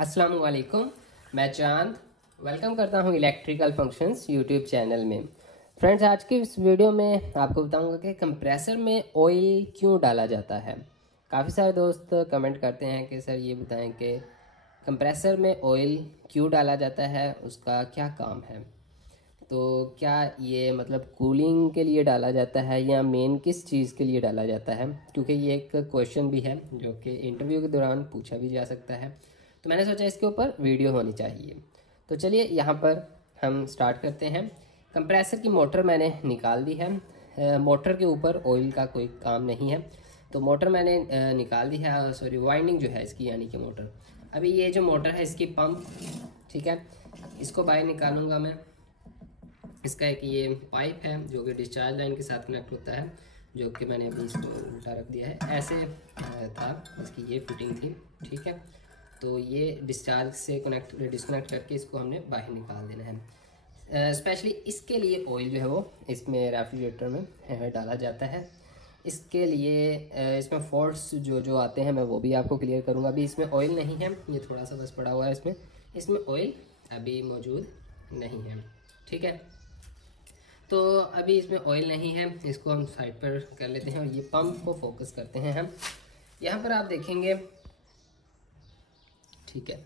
अस्सलाम वालेकुम। मैं चांद वेलकम करता हूं इलेक्ट्रिकल फंक्शंस यूट्यूब चैनल में। फ्रेंड्स, आज की इस वीडियो में आपको बताऊंगा कि कंप्रेसर में ऑयल क्यों डाला जाता है। काफ़ी सारे दोस्त कमेंट करते हैं कि सर ये बताएं कि कंप्रेसर में ऑयल क्यों डाला जाता है, उसका क्या काम है। तो क्या ये मतलब कूलिंग के लिए डाला जाता है या मेन किस चीज़ के लिए डाला जाता है, क्योंकि ये एक क्वेश्चन भी है जो कि इंटरव्यू के दौरान पूछा भी जा सकता है। तो मैंने सोचा इसके ऊपर वीडियो होनी चाहिए। तो चलिए यहाँ पर हम स्टार्ट करते हैं। कंप्रेसर की मोटर मैंने निकाल दी है। मोटर के ऊपर ऑयल का कोई काम नहीं है, तो मोटर मैंने निकाल दी है। सॉरी, वाइंडिंग जो है इसकी, यानी कि मोटर। अभी ये जो मोटर है इसकी पंप, ठीक है, इसको बाहर निकालूंगा मैं। इसका एक ये पाइप है जो कि डिस्चार्ज लाइन के साथ कनेक्ट होता है, जो कि मैंने अभी इसको उल्टा रख दिया है। ऐसे था, इसकी ये फिटिंग थी, ठीक है। तो ये डिस्चार्ज से डिस्कनेक्ट करके इसको हमने बाहर निकाल देना है। स्पेशली इसके लिए ऑयल जो है वो इसमें रेफ्रिजरेटर में डाला जाता है। इसके लिए इसमें फॉल्ट्स जो आते हैं मैं वो भी आपको क्लियर करूँगा। अभी इसमें ऑयल नहीं है, ये थोड़ा सा बस पड़ा हुआ है। इसमें ऑयल अभी मौजूद नहीं है, ठीक है। तो अभी इसमें ऑयल नहीं है, इसको हम साइड पर कर लेते हैं और ये पंप को फोकस करते हैं हम। यहाँ पर आप देखेंगे, ठीक है,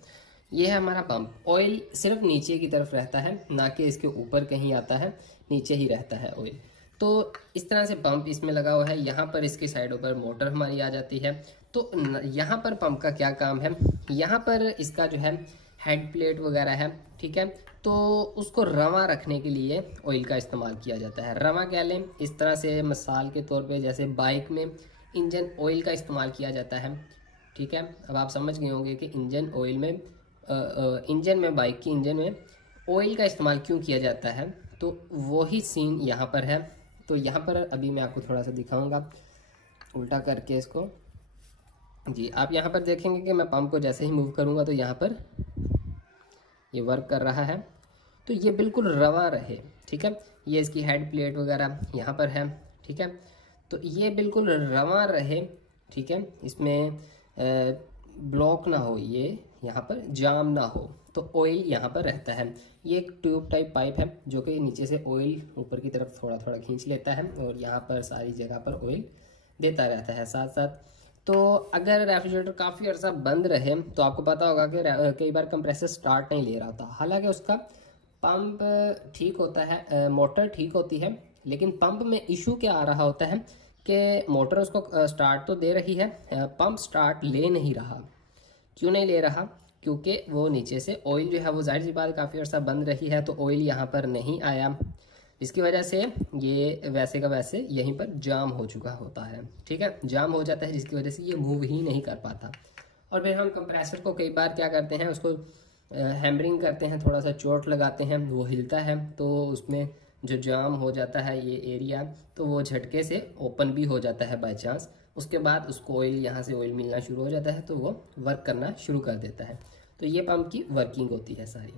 ये है हमारा पंप। ऑयल सिर्फ नीचे की तरफ रहता है, ना कि इसके ऊपर कहीं आता है, नीचे ही रहता है ऑयल। तो इस तरह से पंप इसमें लगा हुआ है। यहाँ पर इसकी साइडों पर मोटर हमारी आ जाती है। तो यहाँ पर पंप का क्या काम है, यहाँ पर इसका जो है हेड प्लेट वगैरह है, ठीक है। तो उसको रवा रखने के लिए ऑयल का इस्तेमाल किया जाता है। रवा कह लें इस तरह से, मिसाल के तौर पे जैसे बाइक में इंजन ऑयल का इस्तेमाल किया जाता है, ठीक है। अब आप समझ गए होंगे कि इंजन ऑयल में बाइक की इंजन में ऑयल का इस्तेमाल क्यों किया जाता है। तो वही सीन यहाँ पर है। तो यहाँ पर अभी मैं आपको थोड़ा सा दिखाऊंगा उल्टा करके इसको। जी, आप यहाँ पर देखेंगे कि मैं पंप को जैसे ही मूव करूँगा तो यहाँ पर ये वर्क कर रहा है। तो ये बिल्कुल रवा रहे, ठीक है। ये इसकी हेड प्लेट वगैरह यहाँ पर है, ठीक है। तो ये बिल्कुल रवा रहे, ठीक है। इसमें ब्लॉक ना हो, ये यहाँ पर जाम ना हो, तो ऑयल यहाँ पर रहता है। ये एक ट्यूब टाइप पाइप है जो कि नीचे से ऑयल ऊपर की तरफ थोड़ा थोड़ा खींच लेता है और यहाँ पर सारी जगह पर ऑयल देता रहता है साथ साथ। तो अगर रेफ्रिजरेटर काफ़ी अर्सा बंद रहे तो आपको पता होगा कि कई बार कंप्रेसर स्टार्ट नहीं ले रहा होता। हालांकि उसका पंप ठीक होता है, मोटर ठीक होती है, लेकिन पंप में इशू क्या आ रहा होता है कि मोटर उसको स्टार्ट तो दे रही है, पंप स्टार्ट ले नहीं रहा। क्यों नहीं ले रहा? क्योंकि वो नीचे से ऑयल जो है वो, जाहिर सी बात, काफ़ी अर्सा बंद रही है तो ऑयल यहाँ पर नहीं आया, जिसकी वजह से ये वैसे का वैसे यहीं पर जाम हो चुका होता है, ठीक है। जाम हो जाता है जिसकी वजह से ये मूव ही नहीं कर पाता। और फिर हम कंप्रेसर को कई बार क्या करते हैं, उसको हैमरिंग करते हैं, थोड़ा सा चोट लगाते हैं, वो हिलता है, तो उसमें जो जाम हो जाता है ये एरिया, तो वो झटके से ओपन भी हो जाता है बाय चांस। उसके बाद उसको ऑयल, यहाँ से ऑयल मिलना शुरू हो जाता है, तो वो वर्क करना शुरू कर देता है। तो ये पंप की वर्किंग होती है सारी,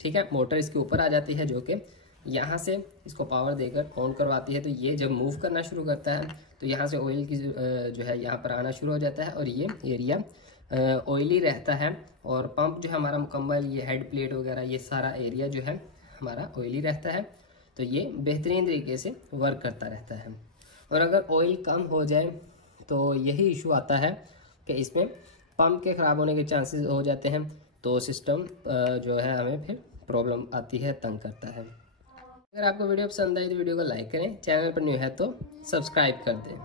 ठीक है। मोटर इसके ऊपर आ जाती है जो कि यहाँ से इसको पावर देकर ऑन करवाती है। तो ये जब मूव करना शुरू करता है तो यहाँ से ऑयल की जो है यहाँ पर आना शुरू हो जाता है और ये एरिया ऑयली रहता है। और पंप जो है हमारा मुकम्मल, ये हेड प्लेट वगैरह, ये सारा एरिया जो है हमारा ऑयली रहता है। तो ये बेहतरीन तरीके से वर्क करता रहता है। और अगर ऑयल कम हो जाए तो यही इशू आता है कि इसमें पंप के ख़राब होने के चांसेस हो जाते हैं। तो सिस्टम जो है हमें फिर प्रॉब्लम आती है, तंग करता है। अगर आपको वीडियो पसंद आई तो वीडियो को लाइक करें, चैनल पर न्यू है तो सब्सक्राइब कर दें।